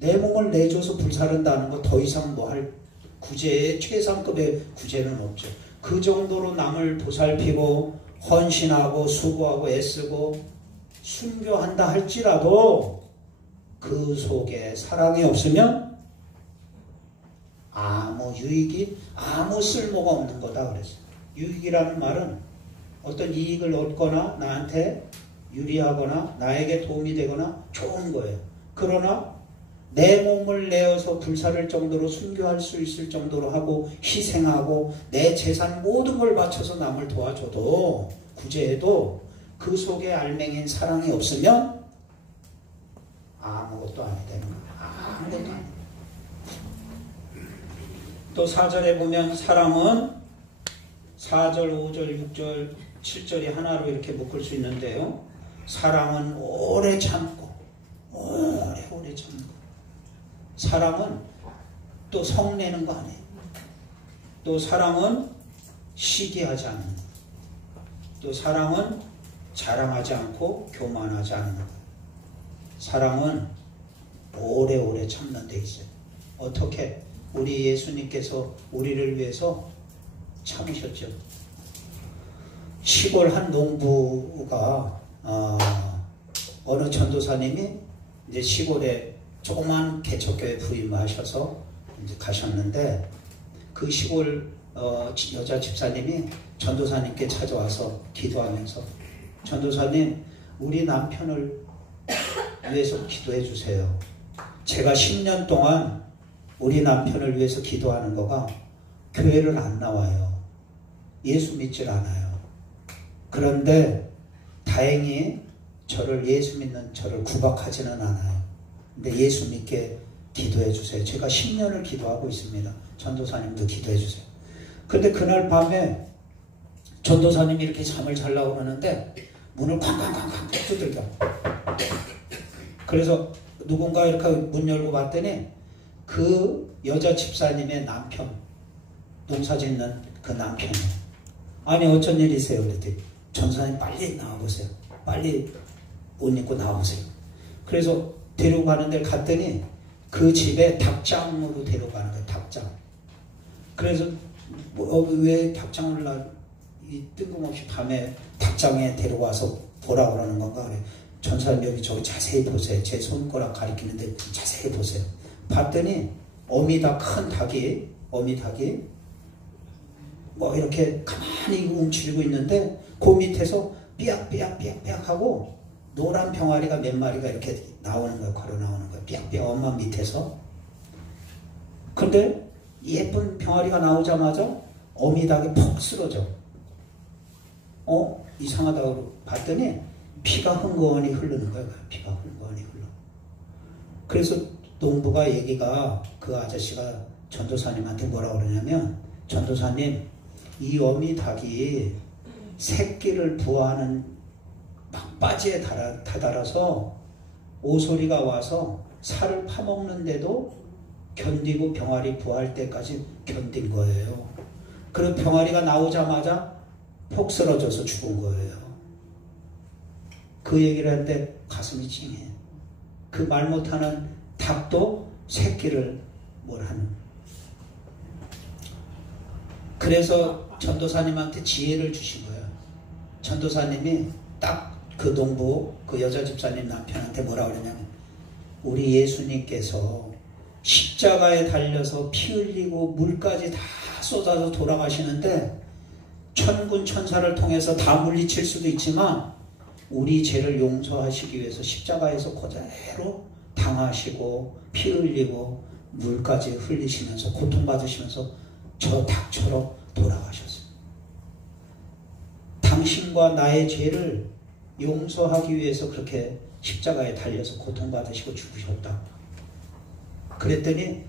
내 몸을 내줘서 불사른다는 거 더 이상 뭐 할 구제의 최상급의 구제는 없죠. 그 정도로 남을 보살피고 헌신하고 수고하고 애쓰고 순교한다 할지라도 그 속에 사랑이 없으면 아무 유익이 아무 쓸모가 없는 거다 그랬어요. 유익이라는 말은 어떤 이익을 얻거나 나한테 유리하거나 나에게 도움이 되거나 좋은 거예요. 그러나 내 몸을 내어서 불사를 정도로 순교할 수 있을 정도로 하고 희생하고 내 재산 모든 걸 바쳐서 남을 도와줘도 구제해도 그 속에 알맹인 사랑이 없으면 아무것도 아니 되는 거예요. 아무것도 아니. 또 4절에 보면 사랑은 4절, 5절, 6절, 7절이 하나로 이렇게 묶을 수 있는데요. 사랑은 오래 참고 오래 참고 사랑은 또 성내는 거 아니에요. 또 사랑은 시기하지 않는 거. 또 사랑은 자랑하지 않고 교만하지 않는 거예요. 사랑은 오래오래 참는 데 있어요. 어떻게? 우리 예수님께서 우리를 위해서 참으셨죠. 시골 한 농부가 어느 전도사님이 이제 시골에 조그만 개척교회 부임하셔서 이제 가셨는데 그 시골 여자 집사님이 전도사님께 찾아와서 기도하면서 전도사님, 우리 남편을 위해서 기도해 주세요. 제가 10년 동안 우리 남편을 위해서 기도하는 거가 교회를 안 나와요. 예수 믿질 않아요. 그런데 다행히 저를 예수 믿는 저를 구박하지는 않아요. 근데 예수 믿게 기도해 주세요. 제가 10년을 기도하고 있습니다. 전도사님도 기도해 주세요. 근데 그날 밤에 전도사님이 이렇게 잠을 자려고 그러는데 문을 쾅쾅쾅쾅 두들겨. 그래서 누군가 이렇게 문 열고 봤더니 그 여자 집사님의 남편, 농사 짓는 그 남편이에요. 아니 어쩐 일이세요? 그랬더니 전사님 빨리 나와보세요. 빨리 옷 입고 나와보세요. 그래서 데리고 가는 데를 갔더니 그 집에 닭장으로 데려가는 거예요. 닭장. 그래서 왜 닭장을 이 뜬금없이 밤에 닭장에 데려와서 보라 그러는 건가? 그래. 전사님 여기 저기 자세히 보세요. 제 손가락 가리키는데 자세히 보세요. 봤더니 어미닭, 큰 닭이 어미닭이 뭐 이렇게 가만히 움츠리고 있는데 그 밑에서 삐약삐약 하고 노란 병아리가 몇 마리가 이렇게 나오는 거예요. 걸어 나오는 거예요. 삐약삐약 엄마 밑에서. 근데 예쁜 병아리가 나오자마자 어미닭이 푹 쓰러져. 이상하다고 봤더니 피가 흥건히 흐르는 거예요. 피가 흥건히 흘러. 그래서 농부가 얘기가 그 아저씨가 전도사님한테 뭐라 그러냐면 전도사님 이 어미닭이 새끼를 부화하는 막바지에 다다라서 오소리가 와서 살을 파먹는데도 견디고 병아리 부화할 때까지 견딘 거예요. 그리고 병아리가 나오자마자 폭 쓰러져서 죽은 거예요. 그 얘기를 하는데 가슴이 찡해. 그 말 못하는 닭도 새끼를 뭘 하는. 그래서 전도사님한테 지혜를 주신 거예요. 전도사님이 딱 그 농부, 그 여자 집사님 남편한테 뭐라 그러냐면 우리 예수님께서 십자가에 달려서 피 흘리고 물까지 다 쏟아서 돌아가시는데 천군 천사를 통해서 다 물리칠 수도 있지만 우리 죄를 용서하시기 위해서 십자가에서 그대로 당하시고 피 흘리고 물까지 흘리시면서 고통받으시면서 저 닭처럼 돌아가셨어요. 당신과 나의 죄를 용서하기 위해서 그렇게 십자가에 달려서 고통받으시고 죽으셨다. 그랬더니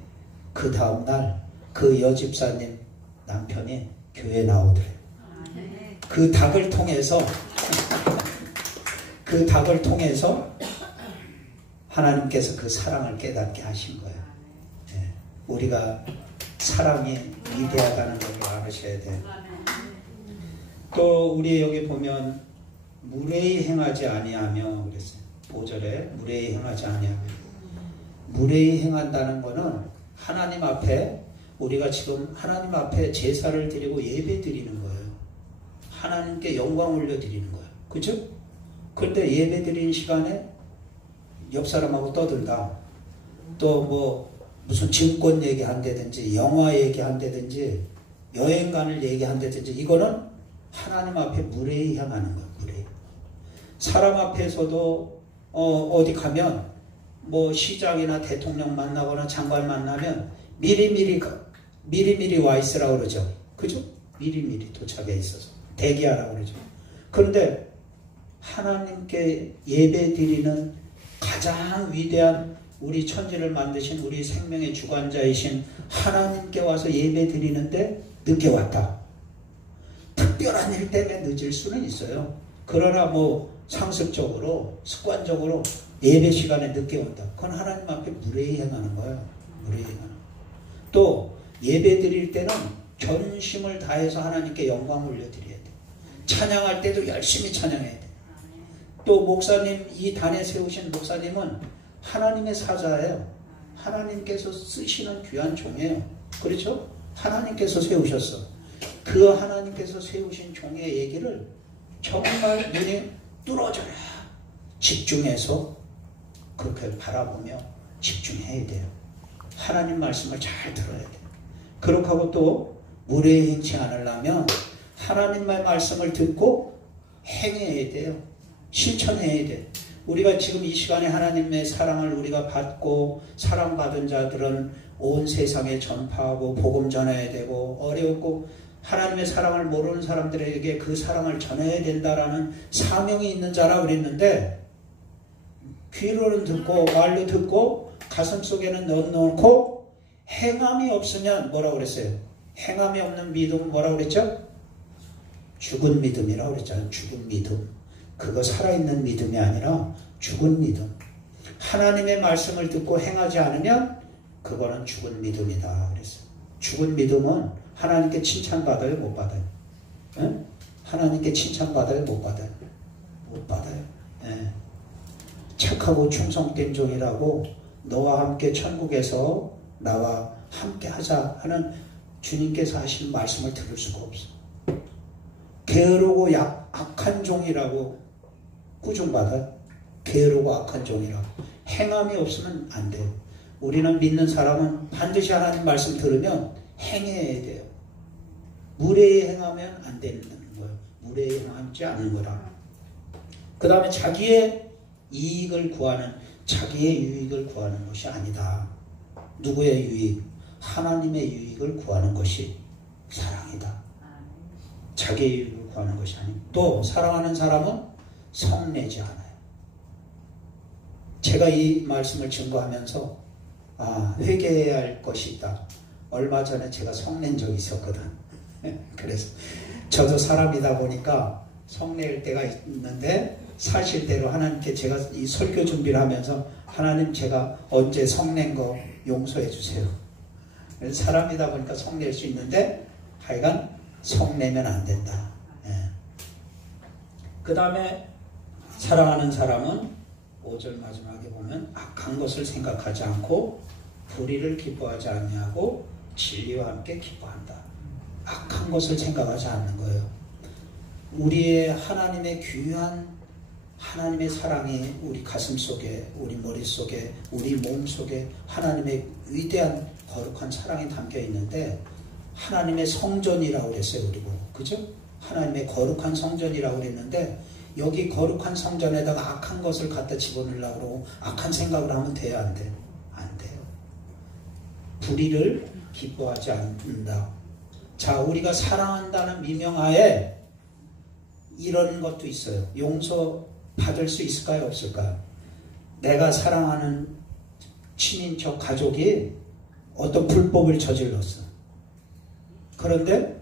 그 다음날 그 여집사님 남편이 교회에 나오더래요. 그 닭을 통해서 하나님께서 그 사랑을 깨닫게 하신 거예요. 네. 우리가 사랑이 위대하다는 걸 알으셔야 돼요. 또 우리 여기 보면 무례히 행하지 아니하며 그랬어요. 5절에 무례히 행하지 아니하며. 무례히 행한다는 거는 하나님 앞에 우리가 지금 하나님 앞에 제사를 드리고 예배 드리는 거예요. 하나님께 영광 올려드리는 거예요. 그죠? 그런데 예배 드리는 시간에 옆 사람하고 떠들다. 또 뭐 무슨 증권 얘기한다든지 영화 얘기한다든지 여행간을 얘기한다든지 이거는 하나님 앞에 무례히 향하는 거예요. 무례히. 사람 앞에서도 어디 가면 뭐 시장이나 대통령 만나거나 장관 만나면 미리미리 와 있으라고 그러죠. 그죠? 미리미리 도착해 있어서 대기하라고 그러죠. 그런데 하나님께 예배 드리는 가장 위대한 우리 천지를 만드신 우리 생명의 주관자이신 하나님께 와서 예배 드리는데 늦게 왔다. 특별한 일 때문에 늦을 수는 있어요. 그러나 뭐 상습적으로 습관적으로 예배 시간에 늦게 온다. 그건 하나님 앞에 무례히 행하는 거예요. 무례히 행하는 거예요. 또 예배 드릴 때는 전심을 다해서 하나님께 영광 올려드려야 돼. 찬양할 때도 열심히 찬양해야 돼. 또 목사님, 이 단에 세우신 목사님은 하나님의 사자예요. 하나님께서 쓰시는 귀한 종이에요. 그렇죠? 하나님께서 세우셨어. 그 하나님께서 세우신 종의 얘기를 정말 눈이 뚫어져야 집중해서 그렇게 바라보며 집중해야 돼요. 하나님 말씀을 잘 들어야 돼요. 그렇게 하고 또 무례히 행치 않으려면 하나님의 말씀을 듣고 행해야 돼요. 실천해야 돼요. 우리가 지금 이 시간에 하나님의 사랑을 우리가 받고 사랑받은 자들은 온 세상에 전파하고 복음 전해야 되고, 어렵고 하나님의 사랑을 모르는 사람들에게 그 사랑을 전해야 된다라는 사명이 있는 자라 그랬는데, 귀로는 듣고 말로 듣고 가슴 속에는 넣어놓고 행함이 없으면 뭐라고 그랬어요? 행함이 없는 믿음은 뭐라고 그랬죠? 죽은 믿음이라고 그랬잖아요. 죽은 믿음. 그거 살아있는 믿음이 아니라 죽은 믿음. 하나님의 말씀을 듣고 행하지 않으면 그거는 죽은 믿음이다 그랬어요. 죽은 믿음은 하나님께 칭찬받아요? 못 받아요? 에? 하나님께 칭찬받아요? 못 받아요? 못 받아요. 에. 착하고 충성된 종이라고 너와 함께 천국에서 나와 함께 하자 하는 주님께서 하신 말씀을 들을 수가 없어. 게으르고 악한 종이라고 꾸중받아요. 게으르고 악한 종이라고. 행함이 없으면 안 돼요. 우리는 믿는 사람은 반드시 하나님 말씀 들으면 행해야 돼요. 무례히 행하면 안 되는 거예요. 무례히 행하지 않는 거다. 그 다음에 자기의 이익을 구하는, 자기의 유익을 구하는 것이 아니다. 누구의 유익? 하나님의 유익을 구하는 것이 사랑이다. 자기의 유익을 구하는 것이 아니고, 또 사랑하는 사람은 성내지 않아요. 제가 이 말씀을 증거하면서 회개해야 할 것이 있다. 얼마 전에 제가 성낸 적이 있었거든. 그래서 저도 사람이다 보니까 성낼 때가 있는데, 사실대로 하나님께 제가 이 설교 준비를 하면서 하나님, 제가 언제 성낸 거 용서해 주세요. 사람이다 보니까 성낼 수 있는데 하여간 성내면 안 된다. 그 다음에 사랑하는 사람은 5절 마지막에 보면 악한 것을 생각하지 않고 불의를 기뻐하지 아니하고 진리와 함께 기뻐한다. 악한 것을 생각하지 않는 거예요. 우리의 하나님의 귀한 하나님의 사랑이 우리 가슴 속에, 우리 머릿속에, 우리 몸 속에 하나님의 위대한 거룩한 사랑이 담겨 있는데, 하나님의 성전이라고 그랬어요. 우리 보고. 그죠? 하나님의 거룩한 성전이라고 그랬는데, 여기 거룩한 성전에다가 악한 것을 갖다 집어넣으려고 그러고 악한 생각을 하면 돼요? 안 돼요? 안 돼요. 불의를 기뻐하지 않는다. 자, 우리가 사랑한다는 미명하에 이런 것도 있어요. 용서 받을 수 있을까요? 없을까요? 내가 사랑하는 친인척 가족이 어떤 불법을 저질렀어. 그런데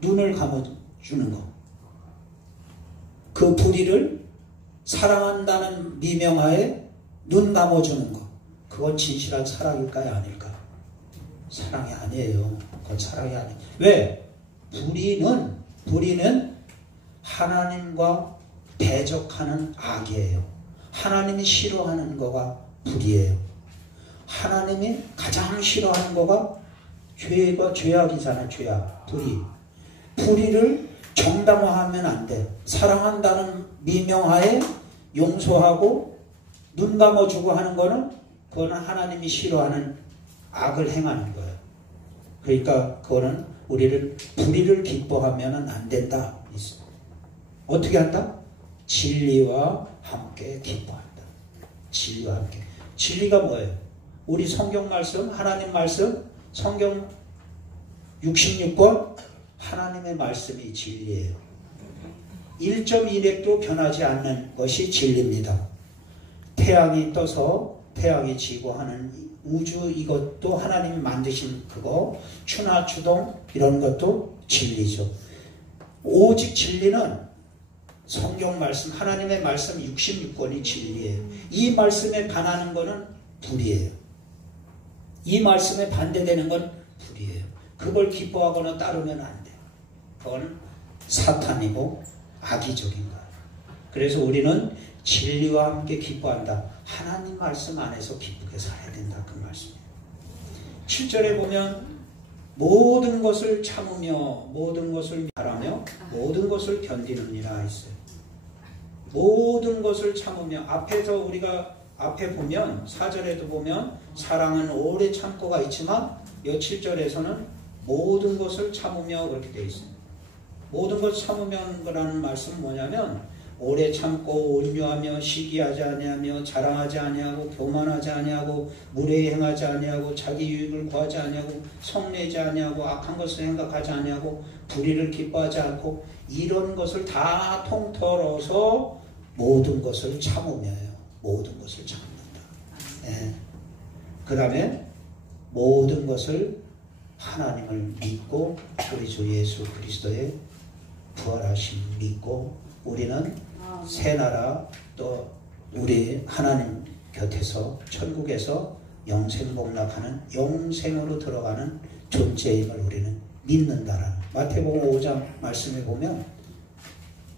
눈을 감아주는 거. 그 불의를 사랑한다는 미명하에 눈 감아주는 거. 그건 진실한 사랑일까요? 아닐까? 사랑이 아니에요. 그건 사랑이 아니에요. 왜? 불의는 하나님과 대적하는 악이에요. 하나님이 싫어하는 거가 불의예요. 하나님이 가장 싫어하는 거가 죄악이잖아요. 죄악, 불의. 불의를 정당화하면 안 돼. 사랑한다는 미명하에 용서하고 눈 감아주고 하는 거는, 그거는 하나님이 싫어하는 악을 행하는 거예요. 그러니까 그거는 우리를 불의를 기뻐하면 안 된다. 어떻게 한다? 진리와 함께 기뻐한다. 진리와 함께. 진리가 뭐예요? 우리 성경 말씀, 하나님 말씀, 성경 66권 하나님의 말씀이 진리예요. 1.1핵도 변하지 않는 것이 진리입니다. 태양이 떠서 태양이 지고 하는 우주, 이것도 하나님이 만드신 그거, 추나 추동 이런 것도 진리죠. 오직 진리는 성경 말씀, 하나님의 말씀 66권이 진리예요. 이 말씀에 반하는 것은 불이에요. 이 말씀에 반대되는 건 불이에요. 그걸 기뻐하거나 따르면 안 돼요. 그건 사탄이고 악의적인 거예요. 그래서 우리는 진리와 함께 기뻐한다. 하나님 말씀 안에서 기쁘게 살아야 된다. 그 말씀이에요. 7절에 보면 모든 것을 참으며 모든 것을 바라며 모든 것을 견디느니라 했어요. 모든 것을 참으며 앞에서 우리가 앞에 보면 4절에도 보면 사랑은 오래 참고가 있지만 이 7절에서는 모든 것을 참으며 그렇게 되어 있어요. 모든 것을 참으며라는 말씀은 뭐냐면 오래 참고 온유하며 시기하지 아니하며 자랑하지 아니하고 교만하지 아니하고 무례히 행하지 아니하고 자기 유익을 구하지 아니하고 성내지 아니하고 악한 것을 생각하지 아니하고 불의를 기뻐하지 않고 이런 것을 다 통틀어서 모든 것을 참으며요. 모든 것을 참는다. 네. 그 다음에 모든 것을 하나님을 믿고 우리 주 예수 그리스도의 부활하심 믿고 우리는 새 나라 또 우리 하나님 곁에서 천국에서 영생 복락하는 영생으로 들어가는 존재임을 우리는 믿는다라는 마태복음 5장 말씀에 보면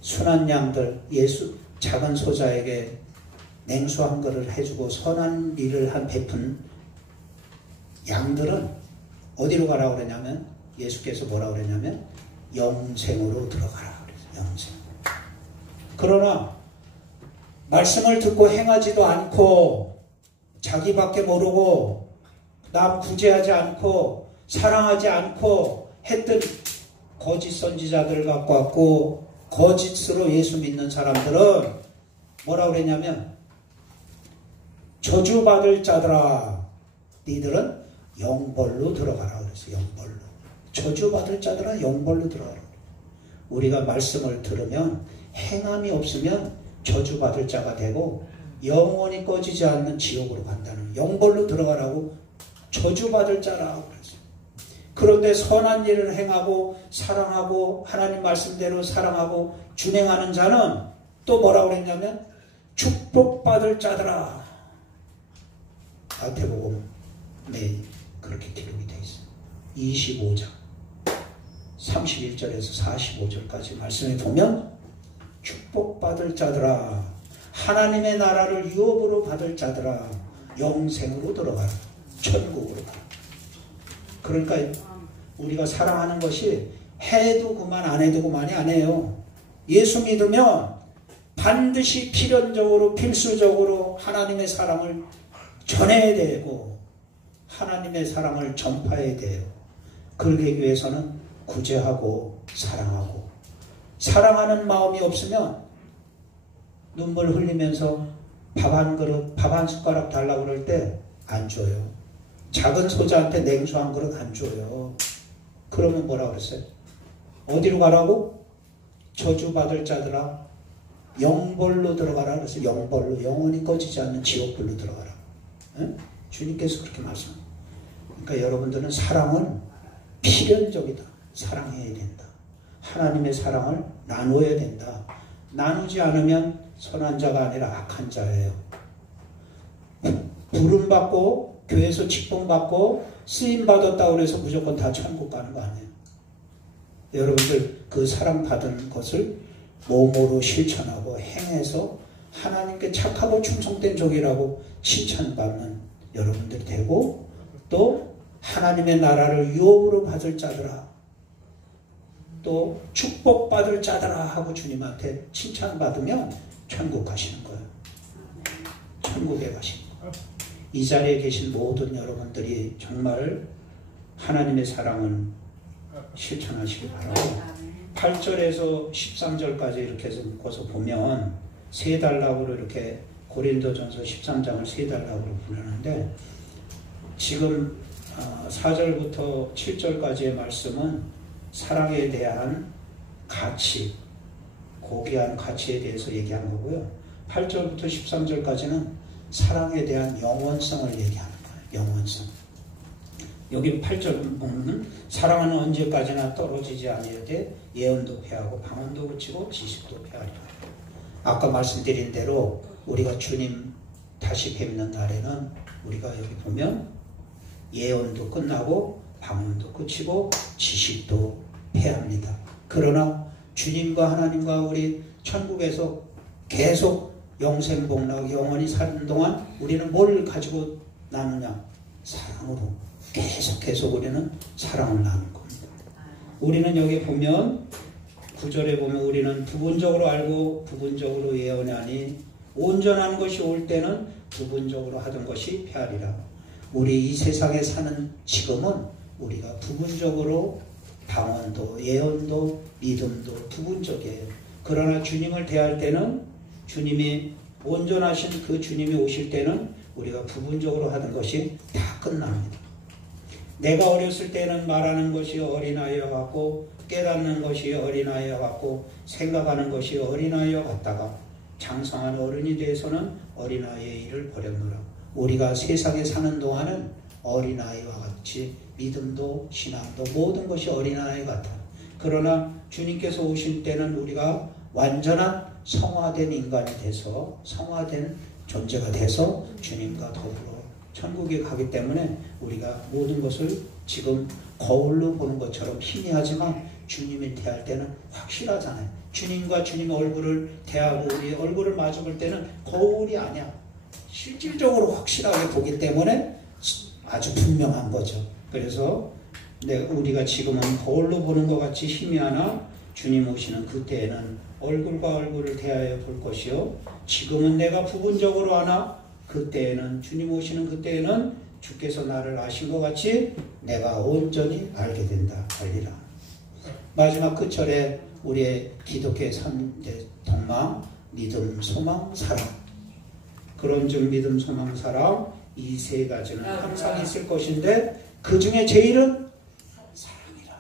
순한 양들 예수 작은 소자에게 냉수 한 그릇을 해주고 선한 일을 한 베푼 양들은 어디로 가라고 그러냐면 예수께서 뭐라고 그랬냐면 영생으로 들어가라 그랬어요. 영생. 그러나 말씀을 듣고 행하지도 않고 자기밖에 모르고 남 구제하지 않고 사랑하지 않고 했던 거짓 선지자들 갖고 왔고 거짓으로 예수 믿는 사람들은 뭐라고 그랬냐면 저주받을 자들아 니들은 영벌로 들어가라 그랬어요. 영벌로. 저주받을 자들아 영벌로 들어가라. 우리가 말씀을 들으면 행함이 없으면 저주받을 자가 되고 영원히 꺼지지 않는 지옥으로 간다는 영벌로 들어가라고 저주받을 자라고 그랬어요. 그런데 선한 일을 행하고 사랑하고 하나님 말씀대로 사랑하고 준행하는 자는 또 뭐라고 그랬냐면 축복받을 자들아. 마태복음에 그렇게 기록이 되어 있어요. 25장 31절에서 45절까지 말씀에 보면 축복받을 자들아 하나님의 나라를 유업으로 받을 자들아 영생으로 들어가라. 천국으로 가라. 그러니까 우리가 사랑하는 것이 해도 그만 안 해도 그만이 아니에요. 예수 믿으면 반드시 필연적으로 필수적으로 하나님의 사랑을 전해야 되고 하나님의 사랑을 전파해야 돼요. 그러기 위해서는 구제하고 사랑하고 사랑하는 마음이 없으면 눈물 흘리면서 밥 한 그릇, 밥 한 숟가락 달라고 그럴 때 안 줘요. 작은 소자한테 냉수 한 그릇 안 줘요. 그러면 뭐라 그랬어요? 어디로 가라고? 저주받을 자들아 영벌로 들어가라 그래서 영벌로 영원히 꺼지지 않는 지옥불로 들어가라. 응? 주님께서 그렇게 말씀합니다. 그러니까 여러분들은 사랑은 필연적이다. 사랑해야 된다. 하나님의 사랑을 나누어야 된다. 나누지 않으면 선한 자가 아니라 악한 자예요. 부름받고 교회에서 직분받고 쓰임받았다고 해서 무조건 다 천국 가는 거 아니에요. 여러분들 그 사랑받은 것을 몸으로 실천하고 행해서 하나님께 착하고 충성된 종이라고 칭찬받는 여러분들이 되고 또 하나님의 나라를 유업으로 받을 자들아 또 축복받을 자들아 하고 주님한테 칭찬받으면 천국 가시는 거예요. 천국에 가시는 거예요. 이 자리에 계신 모든 여러분들이 정말 하나님의 사랑을 실천하시기 바라고 8절에서 13절까지 이렇게 해서 묶어서 보면 세 단락으로 이렇게 고린도전서 13장을 세 단락으로 부르는데 지금 4절부터 7절까지의 말씀은 사랑에 대한 가치, 고귀한 가치에 대해서 얘기한 거고요. 8절부터 13절까지는 사랑에 대한 영원성을 얘기하는 거예요. 영원성. 여기 8절 보면 사랑은 언제까지나 떨어지지 아니하되 예언도 폐하고 방언도 그치고 지식도 폐하리라. 아까 말씀드린 대로 우리가 주님 다시 뵙는 날에는 우리가 여기 보면 예언도 끝나고 방언도 끝이고 지식도 폐합니다. 그러나 주님과 하나님과 우리 천국에서 계속 영생복락 영원히 사는 동안 우리는 뭘 가지고 나누냐? 사랑으로 계속 우리는 사랑을 나눈 겁니다. 우리는 여기 보면 9절에 보면 우리는 부분적으로 알고 부분적으로 예언하니 온전한 것이 올 때는 부분적으로 하던 것이 패하리라. 우리 이 세상에 사는 지금은 우리가 부분적으로 방언도 예언도 믿음도 부분적이에요. 그러나 주님을 대할 때는 주님이 온전하신 그 주님이 오실 때는 우리가 부분적으로 하던 것이 다 끝납니다. 내가 어렸을 때는 말하는 것이 어린아이와 같고 깨닫는 것이 어린아이와 같고 생각하는 것이 어린아이와 같다가 장성한 어른이 돼서는 어린아이의 일을 버렸노라. 우리가 세상에 사는 동안은 어린아이와 같이 믿음도 신앙도 모든 것이 어린아이 같아. 그러나 주님께서 오실 때는 우리가 완전한 성화된 인간이 돼서 성화된 존재가 돼서 주님과 더불어 천국에 가기 때문에 우리가 모든 것을 지금 거울로 보는 것처럼 희미하지만 주님이 대할 때는 확실하잖아요. 주님과 주님 얼굴을 대하고 우리 얼굴을 마주 볼 때는 거울이 아니야. 실질적으로 확실하게 보기 때문에 아주 분명한 거죠. 그래서 우리가 지금은 거울로 보는 것 같이 희미하나 주님 오시는 그때에는 얼굴과 얼굴을 대하여 볼 것이요. 지금은 내가 부분적으로 하나 그때에는 주님 오시는 그때에는 주께서 나를 아신 것 같이 내가 온전히 알게 된다. 알리라. 마지막 끝절에 우리의 기독교의 3대 동망 믿음, 소망, 사랑. 그런즉 믿음, 소망, 사랑 이 세 가지는 항상 있을 것인데 그 중에 제일은 사랑이라.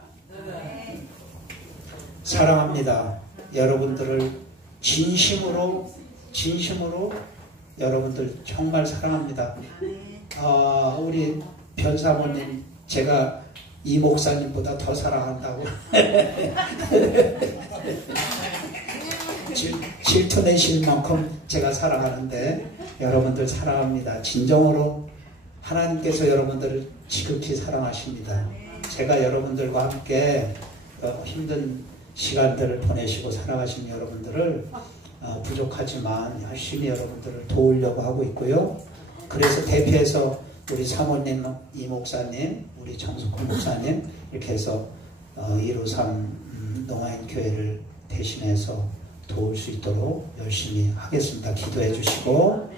사랑합니다. 여러분들을 진심으로 여러분들 정말 사랑합니다. 우리 변사모님 제가 이 목사님보다 더 사랑한다고 질투내실 만큼 제가 사랑하는데 여러분들 사랑합니다. 진정으로 하나님께서 여러분들을 지극히 사랑하십니다. 제가 여러분들과 함께 힘든 시간들을 보내시고 살아가신 여러분들을 부족하지만 열심히 여러분들을 도우려고 하고 있고요. 그래서 대표해서 우리 사모님, 이 목사님, 우리 정숙훈 목사님 이렇게 해서 153 농아인 교회를 대신해서 도울 수 있도록 열심히 하겠습니다. 기도해 주시고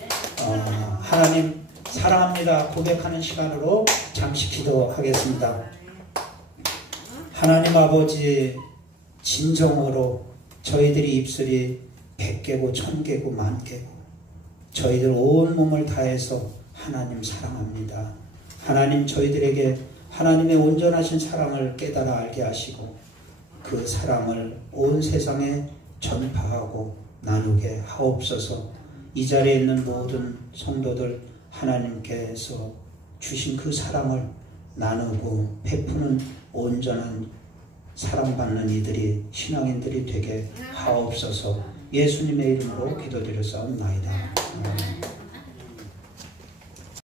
하나님 사랑합니다 고백하는 시간으로 잠시 기도하겠습니다. 하나님 아버지 진정으로 저희들이 입술이 100개고 1000개고 10,000개고 저희들 온 몸을 다해서 하나님 사랑합니다. 하나님 저희들에게 하나님의 온전하신 사랑을 깨달아 알게 하시고 그 사랑을 온 세상에 전파하고 나누게 하옵소서. 이 자리에 있는 모든 성도들 하나님께서 주신 그 사랑을 나누고 베푸는 온전한 사랑받는 이들이 신앙인들이 되게 하옵소서. 예수님의 이름으로 기도드렸사옵나이다. 아멘.